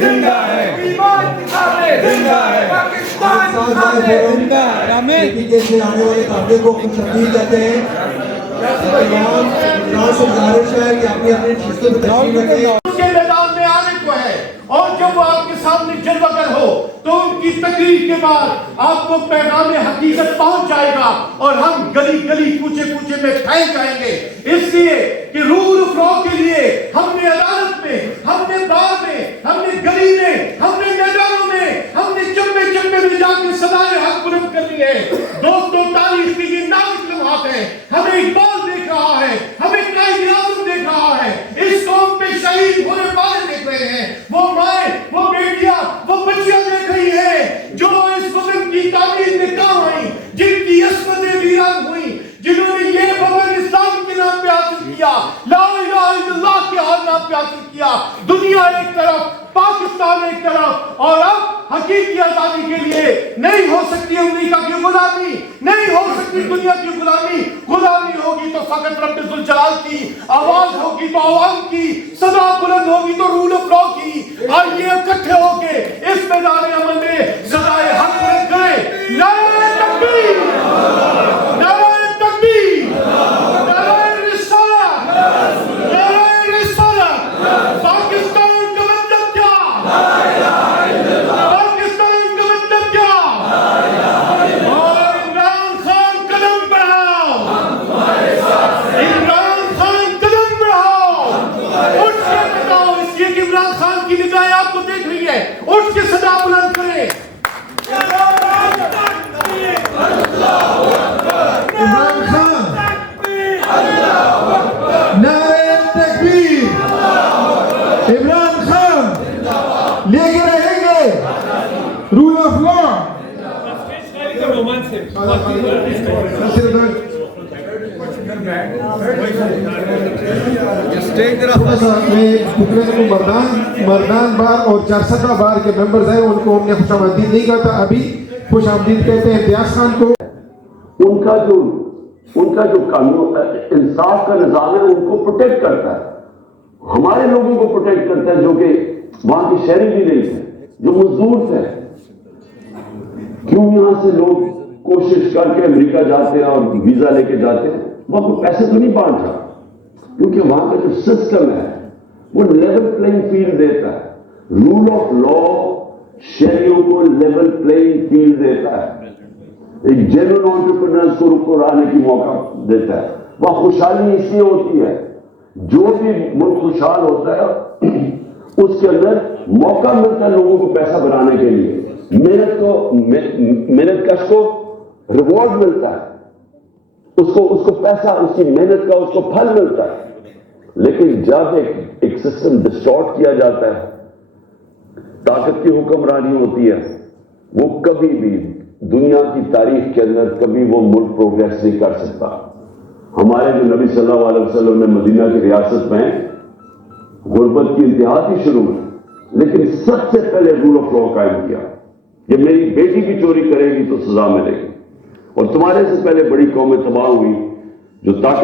जिंदा है, ईमान की खातिर जिंदा है, पाकिस्तान की खातिर जिंदा है। आमीन। नतीजे से आने वाले काफले को खुशहाली कहते हैं। तमाम इमरान से गुजारिश है कि अपनी अपनी चीजों में तशरीफ रखें। उसके मैदान में आने को है और जब वो आपके सामने जलवागर हो तो उनकी तकरीर के बाद आपको पैगाम हकीकत पहुंच जाएगा और हम गली गली कूचे कूचे में फैल जाएंगे। इसलिए कि रूल ऑफ लॉ के लिए हमने अदालत में, हमने बार में, हमने गली में, हमने मैदानों में, हमने चम्बे चम्बे में जाकर सदाए हक बुलंद कर ली है। दोस्तों, तारीख की ये नाजुक लम्हात है। हमें इकबाल देख रहा है, हमें कायद आज़म देख रहा है, इस कौम पे शहीद होने वाले देख रहे हैं, वो माए, वो बेटियां, वो बच्चियां देख रही हैं जो इस वतन की तामीर में काम आई, जिनकी अस्मतें वीरान हुई, जिन्होंने ये वतन इस्लाम के नाम पे हासिल किया, ला इलाहा इल्लल्लाह के नाम पे हासिल किया। दुनिया एक तरफ, पाकिस्तान एक तरफ, और अब हकीकी आजादी के लिए नहीं हो सकती अमेरिका की गुलामी, नहीं हो सकती दुनिया की गुलामी। गुलामी होगी तो फकत रब्बे जुल जलाल की, आवाज होगी तो आवाम की, सदा बुलंद होगी तो रूल ऑफ लॉ की। आइए इकट्ठे होके इस मैदान अमल में सदाए हक बुलंद करें। नारे तकबीर, नारे तकबीर, नारे रिसालत, नारे रिसालत। पाकिस्तान का मतलब क्या? पाकिस्तान का मतलब क्या? और इमरान खान कदम बढ़ाओ, इमरान खान कदम बढ़ाओ, उठ के बताओ। इसलिए कि इमरान खान की निगाहें आपको देख रही है, उठ के सदा बुलंद करें। इमरान खान, नारे तकबीर, इमरान खान लेके रहेंगे रूल ऑफ लॉ। मर्दान बार और 400 बार के मेंबर्स हैं, उनको हमने खुशामदीद नहीं कहता, अभी खुशामदीद कहते हैं इम्तियाज खान को। उनका जो कानून इंसाफ का निजाम है उनको प्रोटेक्ट करता है, हमारे लोगों को प्रोटेक्ट करता है जो कि वहां की शहरी भी नहीं थे, जो मजदूर थे। क्यों यहां से लोग कोशिश करके अमेरिका जाते हैं और वीजा लेके जाते हैं? वहां को पैसे तो नहीं बांट रहा, क्योंकि वहां का जो सिस्टम है वो लेवल प्लेइंग फील्ड देता है। रूल ऑफ लॉ शहरियों को लेवल प्लेइंग फील्ड देता है, एक जेन्युइन एंटरप्रेन्योर्स को रुक आने की मौका देता है। वह खुशहाली इसलिए होती है, जो भी मुल्क खुशहाल होता है उसके अंदर मौका मिलता है लोगों को पैसा बनाने के लिए, मेहनत कश को रिवॉर्ड मिलता है, उसको पैसा, उसकी मेहनत का उसको फल मिलता है। लेकिन जब एक सिस्टम डिस्टॉर्ट किया जाता है, ताकत की हुक्मरानी होती है, वो कभी भी दुनिया की तारीख के अंदर कभी वो मुल्क प्रोग्रेस नहीं कर सकता। हमारे जो नबी सल्लल्लाहु अलैहि वसल्लम ने मदीना की रियासत में गुर्बत की इंतहा थी शुरू में, लेकिन सबसे पहले रूल ऑफ लॉ कायम किया। ये मेरी बेटी भी चोरी करेगी तो सजा मिलेगी, और तुम्हारे से पहले बड़ी कौमें तबाह हुई जो ताकत